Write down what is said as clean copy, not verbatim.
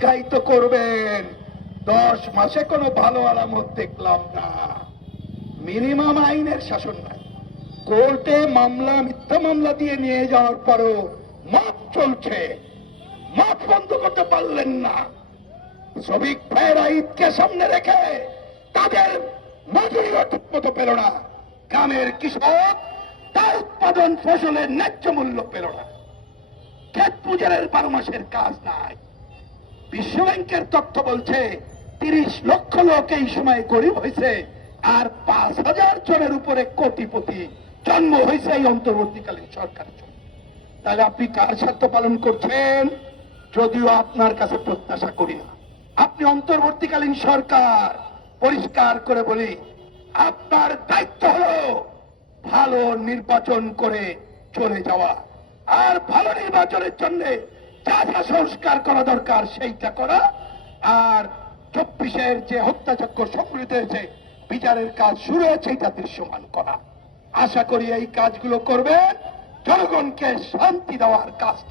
দীর্ঘায়িত করবেন। 10 মাসে কোনো ভালো আলামত দেখলাম না। মিনিমাম আইনের শাসন নাই। কোর্টে মামলা, মিথ্যা মামলা দিয়ে নিয়ে যাওয়ার পরও মাপ চলছে। মাপ বন্ধ করতে পারলেন না। শ্রমিক ভাইয়েরা ঈদকে সামনে রেখে তাদের মজুরিও ঠিক মতো পেল না। গ্রামের কৃষক তার উৎপাদন ফসলের ন্যায্য মূল্য পেল না। ক্ষেত পূজারের 12 মাসের কাজ নাই। বিশ্ব ব্যাংকের তথ্য বলছে 30 লক্ষ লোক এই সময় গরিব হয়েছে, আর 5,000 জনের উপরে কোটিপতি জন্ম হয়েছে এই অন্তর্বর্তীকালীন সরকারের জন্য। তাহলে আপনি কার স্বার্থ পালন করছেন? যদিও আপনার কাছে প্রত্যাশা করি না। আপনি অন্তর্বর্তীকালীন সরকার, পরিষ্কার করে বলি, আপনার দায়িত্ব হলো ভালো নির্বাচন করে চলে যাওয়া, আর ভালো নির্বাচনের জন্য যা যা সংস্কার করা দরকার সেইটা করা, আর 24-এর যে হত্যাযজ্ঞ সংঘটিত হয়েছে, বিচারের কাজ শুরু হয়েছে, এটা দৃশ্যমান করা। আশা করি এই কাজগুলো করবেন, জনগণকে শান্তি দেওয়ার কাজটা